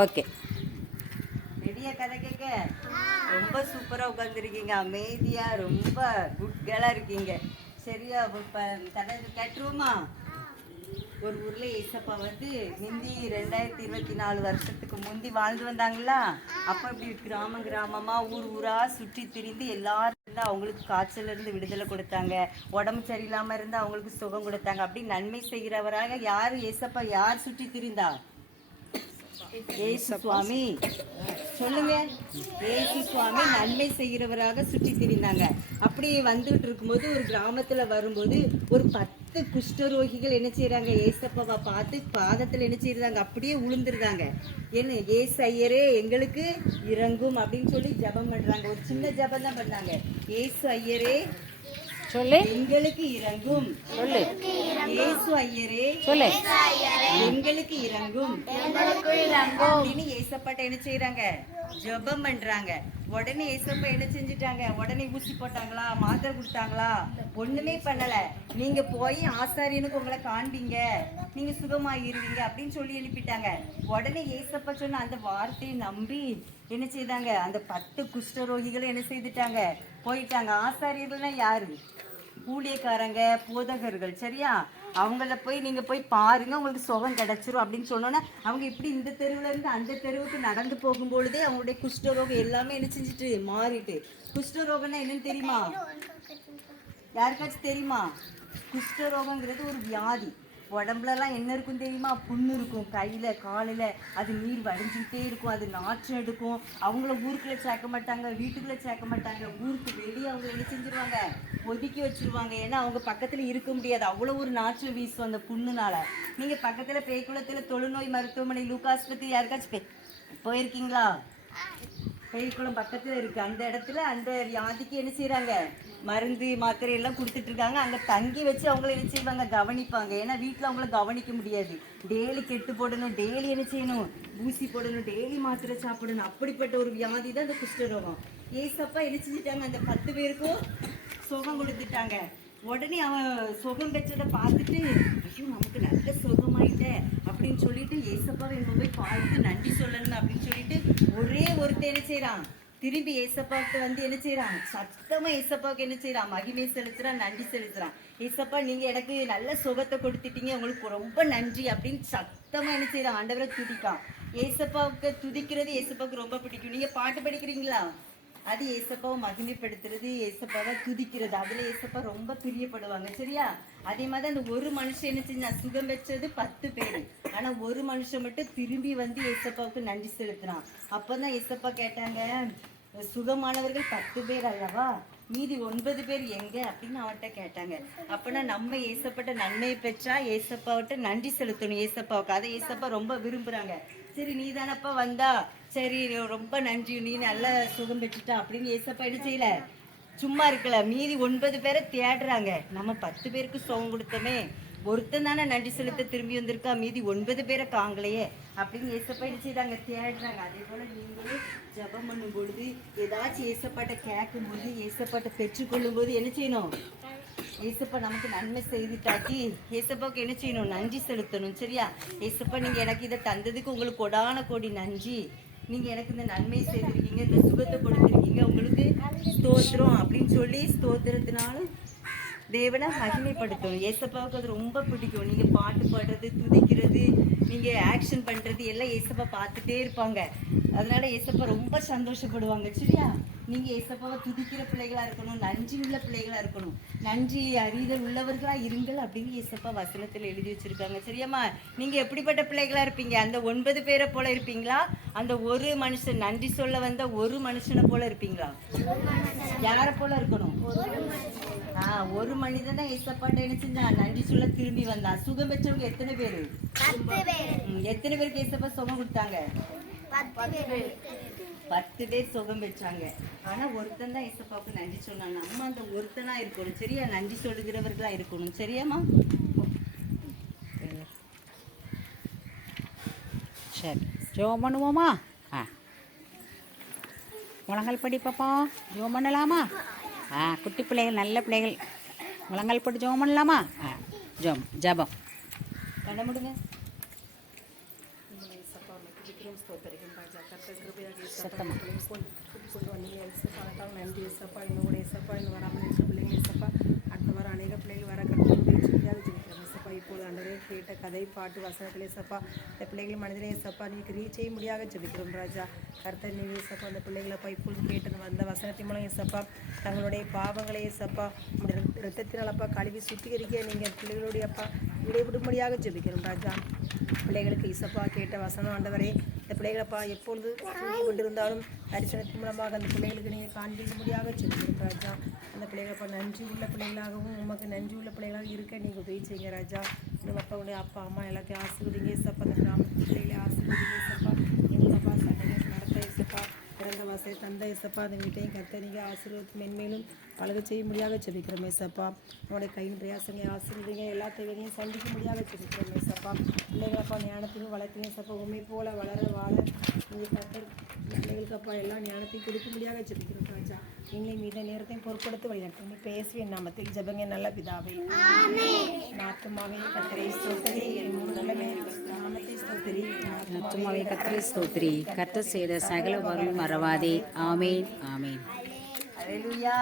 Okay. ரெடியா கதை கேட்க? ரொம்ப சூப்பராக உட்காந்துருக்கீங்க, அமைதியாக, ரொம்ப குட் கேர்ளாக இருக்கீங்க. சரியா? இப்போ கதை கேட்டுருவோமா? ஒரு ஊரில் ஏசப்பா வந்து முந்தி 2024 வருஷத்துக்கு முந்தி வாழ்ந்து வந்தாங்களா? அப்போ இப்படி கிராமமாக ஊர் ஊராக சுற்றி திரிந்து எல்லாரும் இருந்து அவங்களுக்கு காய்ச்சல் இருந்து விடுதலை கொடுத்தாங்க. உடம்பு சரியில்லாமல் இருந்து அவங்களுக்கு சுகம் கொடுத்தாங்க. அப்படி நன்மை செய்கிறவராக யார் ஏசப்பா யார் சுற்றி திரிந்தா? ஏசு சுவாமி. சொல்லுங்க. ஏசு சுவாமி நன்மை செய்கிறவராக சுற்றி திரிந்தாங்க. அப்படி வந்துட்டு இருக்கும்போது ஒரு கிராமத்துல வரும்போது ஒரு 10 குஷ்டரோகிகள் என்ன செய்யறாங்க? ஏசப்பாவை பார்த்து பாதத்துல என்ன செய்யறாங்க? அப்படியே உளுந்துருந்தாங்க. என்ன, ஏசு ஐயரே எங்களுக்கு இறங்கும் அப்படின்னு சொல்லி ஜபம் பண்றாங்க. ஒரு சின்ன ஜபம் தான் பண்ணாங்க. ஏசு ஐயரே சொல்லு, எங்களுக்கு இறங்கும். சொல்லு, ஏசு ஐயரே சொல்லு, எங்களுக்கு இறங்கும் அப்படின்னு ஏசப்பாட்ட என்ன செய்யறாங்க? ஜெபம் பண்றாங்க. உடனே ஏசப்பா என்ன செஞ்சுட்டாங்க? உடனே ஊசி போட்டாங்களா, மாத்திரை கொடுத்தாங்களா? ஒண்ணுமே பண்ணல. நீங்க போய் ஆசாரியனுக்கு உங்களை காண்பீங்க, நீங்க சுகமாயிருவீங்க அப்படின்னு சொல்லி எழுப்பிட்டாங்க. உடனே ஏசப்பா சொன்ன அந்த வார்த்தையை நம்பி என்ன செய்தாங்க? அந்த 10 குஷ்டரோகிகளை என்ன செய்துட்டாங்க? போயிட்டாங்க. ஆசாரியர்கள்னா யாரு? ஊழியக்காரங்க, போதகர்கள். சரியா? அவங்கள போய் நீங்க போய் பாருங்க, உங்களுக்கு சுகம் கிடைச்சிரும் அப்படின்னு சொன்னோன்னா அவங்க இப்படி இந்த தெருவுல இருந்து அந்த தெருவுக்கு நடந்து போகும்பொழுதே அவங்களுடைய குஷ்டரோகம் எல்லாமே என்ன செஞ்சுட்டு மாறிட்டு. குஷ்டரோகம்னா என்னன்னு தெரியுமா? யாருக்காச்சும் தெரியுமா? குஷ்டரோகங்கிறது ஒரு வியாதி. உடம்புலலாம் என்ன இருக்கும் தெரியுமா? புண்ணு இருக்கும், கையில் காலில். அது நீர் வடிஞ்சிக்கிட்டே இருக்கும், அது நாற்றம் எடுக்கும். அவங்கள ஊருக்குள்ளே சேர்க்க மாட்டாங்க, வீட்டுக்குள்ளே சேர்க்க மாட்டாங்க. ஊருக்கு வெளியே அவங்க என்ன செஞ்சுருவாங்க? ஒதுக்கி வச்சுருவாங்க. ஏன்னா அவங்க பக்கத்தில் இருக்க முடியாது, அவ்வளோ ஒரு நாற்றம் வீசும் அந்த புண்ணுனால. நீங்கள் பக்கத்தில் பேய்க்குளத்தில் தொழுநோய் மருத்துவமனை லூகாஸ்பத்திரி யாருக்காச்சும் போயிருக்கீங்களா? பேய்க்குளம் பக்கத்தில் இருக்குது. அந்த இடத்துல அந்த வியாதிக்கு என்ன செய்கிறாங்க? மருந்து மாத்திரை எல்லாம் கொடுத்துட்டு இருக்காங்க. அங்கே தங்கி வச்சு அவங்கள என்ன செய்வாங்க? கவனிப்பாங்க. ஏன்னா வீட்டில் அவங்கள கவனிக்க முடியாது. டெய்லி கெட்டு போடணும், டெய்லி என்ன செய்யணும்? ஊசி போடணும், டெய்லி மாத்திரை சாப்பிடணும். அப்படிப்பட்ட ஒரு வியாதி தான் அந்த குஷ்டரோகம். ஏசப்பா என்ன செஞ்சுட்டாங்க? அந்த 10 பேருக்கும் சுகம் கொடுத்துட்டாங்க. உடனே அவன் சுகம் பெற்றதை பார்த்துட்டு, ஐயோ நமக்கு நல்ல சுகமாயிட்ட அப்படின்னு சொல்லிட்டு ஏசப்பாவை எங்க போய் பார்த்து நன்றி சொல்லணும் அப்படின்னு சொல்லிட்டு ஒரே ஒருத்தர் என்ன செய்யறான்? திரும்பி ஏசப்பாவுக்கு வந்து என்ன செய்யறான்? சத்தமா ஏசப்பாவுக்கு என்ன செய்யறான்? மகிமை செலுத்துறான், நன்றி செலுத்துறான். ஏசப்பா நீங்க எனக்கு நல்ல சுகத்தை கொடுத்துட்டீங்க, உங்களுக்கு ரொம்ப நன்றி அப்படின்னு சத்தமா என்ன செய்யறான்? ஆண்டவரை துதிக்கான். ஏசப்பாவுக்கு துதிக்கிறது ஏசப்பாவுக்கு ரொம்ப பிடிக்கும். நீங்க பாட்டு படிக்கிறீங்களா? அது ஏசப்பாவை மகிமைப்படுத்துறது, ஏசப்பாவை துதிக்கிறது. அதுல ஏசப்பா ரொம்ப பிரியப்படுவாங்க. சரியா? அதே மாதிரி அந்த ஒரு மனுஷன் என்ன செஞ்சா? சுகம் பெற்றது 10 பேர். ஆனா ஒரு மனுஷன் மட்டும் திரும்பி வந்து ஏசப்பாவுக்கு நன்றி செலுத்தினான். அப்பதான் ஏசப்பா கேட்டாங்க, சுகமானவர்கள் 10 பேர் அல்லவா, மீதி 9 பேர் எங்க அப்படின்னு அவன்கிட்ட கேட்டாங்க. அப்பனா நம்ம ஏசப்பட்ட நன்மையை பெற்றா ஏசப்பாவிட்ட நன்றி செலுத்தணும் ஏசப்பாவுக்கு. அதை ஏசப்பா ரொம்ப விரும்புறாங்க. சரி நீ தானப்பா வந்தா, சரி ரொம்ப நன்றி, நீ நல்ல சுகம் பெற்றுட்டா அப்படின்னு ஏசப்பா என்ன செய்யல? சும்மா இருக்கல. மீதி 9 பேரை தேடுறாங்க. நம்ம 10 பேருக்கு சுகம் கொடுத்தோமே, ஒருத்தன் தானே நன்றி செலுத்த திரும்பி வந்திருக்கா, மீதி 9 பேரை காங்கலையே அப்படின்னு ஏசப்பா என்ன செய்யறாங்க? தேடுறாங்க. அதே போல நீங்களும் ஜபம் பண்ணும் பொழுது ஏதாச்சும் ஏசப்பாட்ட கேட்கும் போது, ஏசப்பாட்ட பெற்றுக்கொள்ளும் போது என்ன செய்யணும்? ஏசப்பா நமக்கு நன்மை செய்துட்டாக்கி ஏசப்பாவுக்கு என்ன செய்யணும்? நன்றி செலுத்தணும். சரியா? ஏசப்பா நீங்க எனக்கு இதை தந்ததுக்கு உங்களுக்கு கொடான கோடி நன்றி, நீங்க எனக்கு இந்த நன்மை செய்திருக்கீங்க, இந்த சுகத்தை கொடுத்துருக்கீங்க, உங்களுக்கு ஸ்தோத்திரம் அப்படின்னு சொல்லி ஸ்தோத்திரத்தினாலும் தேவனை மகிமைப்படுத்தணும். ஏசப்பாவுக்கு அது ரொம்ப பிடிக்கும். நீங்க பாட்டு பாடுறது, துதிக்கிறது, நீங்க ஆக்ஷன் பண்றது எல்லாம் ஏசப்பா பார்த்துட்டே இருப்பாங்க. அதனால ஏசப்பா ரொம்ப சந்தோஷப்படுவாங்க. சரியா? நீங்க ஏசப்பாவை துதிக்கிற பிள்ளைகளா இருக்கணும், நன்றி உள்ள பிள்ளைகளா இருக்கணும், நன்றி அறிதல் உள்ளவர்களா இருங்கள் அப்படின்னு ஏசப்பா வசனத்தில் எழுதி வச்சிருக்காங்க. சரியாம்மா? நீங்க எப்படிப்பட்ட பிள்ளைகளா இருப்பீங்க? அந்த 9 பேரை போல இருப்பீங்களா? அந்த ஒரு மனுஷன் நன்றி சொல்ல வந்த ஒரு மனுஷனை போல இருப்பீங்களா? யாரை போல இருக்கணும்? ஒரு மனிதன் தான் ஏசப்பாட்ட என்ன செஞ்சான்? நன்றி சொல்ல திரும்பி வந்தான். சுகம் பெற்றவங்க எத்தனை பேரு? 10 பேர். எத்தனை பேருக்கு ஏசப்பா சுகம் கொடுத்தாங்க? 10 பேர் சுகம் பெற்றாங்க. ஆனா ஒருத்தன் தான் ஏசப்பாவுக்கு நன்றி சொன்னான். நம்ம அந்த ஒருத்தனா இருக்கணும். சரியா? நன்றி சொல்லுகிறவர்களா இருக்கணும். சரியாம்மா? சரி, ஜோம் பண்ணுவோமா? முழங்கால் படி பாப்பா, ஜோம் பண்ணலாமா? குட்டி பிள்ளைகள், நல்ல பிள்ளைகள், முழங்கால் போட்டு ஜோம் பண்ணலாமா? ஜோம் ஜபம் பண்ண முடியுங்க. விக்ரம் ஸ்தோத்தரிக்கும் ராஜா கர்த்தர் கிருபையாக ஏசப்பா கொண்டு வந்தீங்க ஏசப்பா அதுக்காக நன்றி ஏசப்பா இன்னும் கூட ஏசப்பா இன்னும் வராமல் இருக்கிற பிள்ளைங்க ஏசப்பா அடுத்த வாரம் அநேக பிள்ளைகள் வர கர்த்தர் முடியாது ஜெபிக்கிறோம் ஏசப்பா இப்போது ஆண்டவரே கேட்ட கதை பாட்டு வசனத்தில் ஏசப்பா இந்த பிள்ளைகள் மனதிலே ஏசப்பா நீங்கள் ரீச் செய்ய முடியாத ஜெபிக்கிறோம் ராஜா கர்த்தர் நீங்கள் ஏசப்பா அந்த பிள்ளைகளப்பா இப்பொழுது கேட்டு வந்த வசனத்தின் மூலம் ஏசப்பா தங்களுடைய பாவங்களை ஏசப்பா ரத்தத்தினாலப்பா கழுவி சுத்திகரிக்க நீங்கள் பிள்ளைகளுடைய அப்பா விடைவிடும்படியாக ஜெபிக்கிறோம் ராஜா பிள்ளைகளுக்கு இசப்பா கேட்ட வசனம் ஆண்டவரே இந்த பிள்ளைகளப்பா எப்பொழுது கொண்டிருந்தாலும் தரிசனத்தின் மூலமாக அந்த பிள்ளைகளுக்கு நீங்கள் காண்பிக்கும்படியாக ஜெபிக்கிறோம் ராஜா அந்த பிள்ளைகளப்பா நன்றி உள்ள பிள்ளைகளாகவும் உமக்கு நன்றி உள்ள பிள்ளைகளாக இருக்க நீங்கள் உதவி செய்யுங்க ராஜா இந்த அப்பாவுடைய அப்பா அம்மா எல்லாத்தையும் ஆசீர்வதிங்க ஏசப்பா அந்த கிராமத்து பிள்ளைகளை ஆசீர்வதிங்க ஏசப்பா எங்களப்பா சண்டைகள் நடத்த ஏசப்பா பிறந்த வாசை தந்தை ஏசப்பா அந்த வீட்டையும் கர்த்தர் நீங்கள் ஆசீர்வதித்து மென்மேலும் பழக செய்ய முடியாத ஜெபிக்கிறோம் ஏசப்பா உங்களுடைய கையின் பிரயாசங்களை ஆசீர்வதிங்க எல்லா தேவையையும் சந்திக்க முடியாத ஜெபிக்கிறோம் ஏசப்பா பிள்ளைகளப்பா ஞானத்திலும் வளர்த்தியும் ஏசப்பா உண்மை போல வளர வாழ நீங்கள் கர்த்தர் பிள்ளைகளுக்கப்பா எல்லா ஞானத்தையும் கொடுக்க முடியாத ஜெபிக்கிறோம் ராஜா எங்களை மீத நேரத்தையும் பொருட்படுத்த வழிநடத்தும் பேசுவேன் நாமத்தில் ஜெபங்க நல்ல பிதாவே நாத்துமாவே கர்த்தரை ஸ்தோத்திரி என் முழுமே நாமத்தை ஸ்தோத்திரி ஆத்துமாவே கர்த்தரை ஸ்தோத்திரி கர்த்தர் செய்த சகல வரலும் மறவாதே ஆமேன் ஆமேன் அல்லேலூயா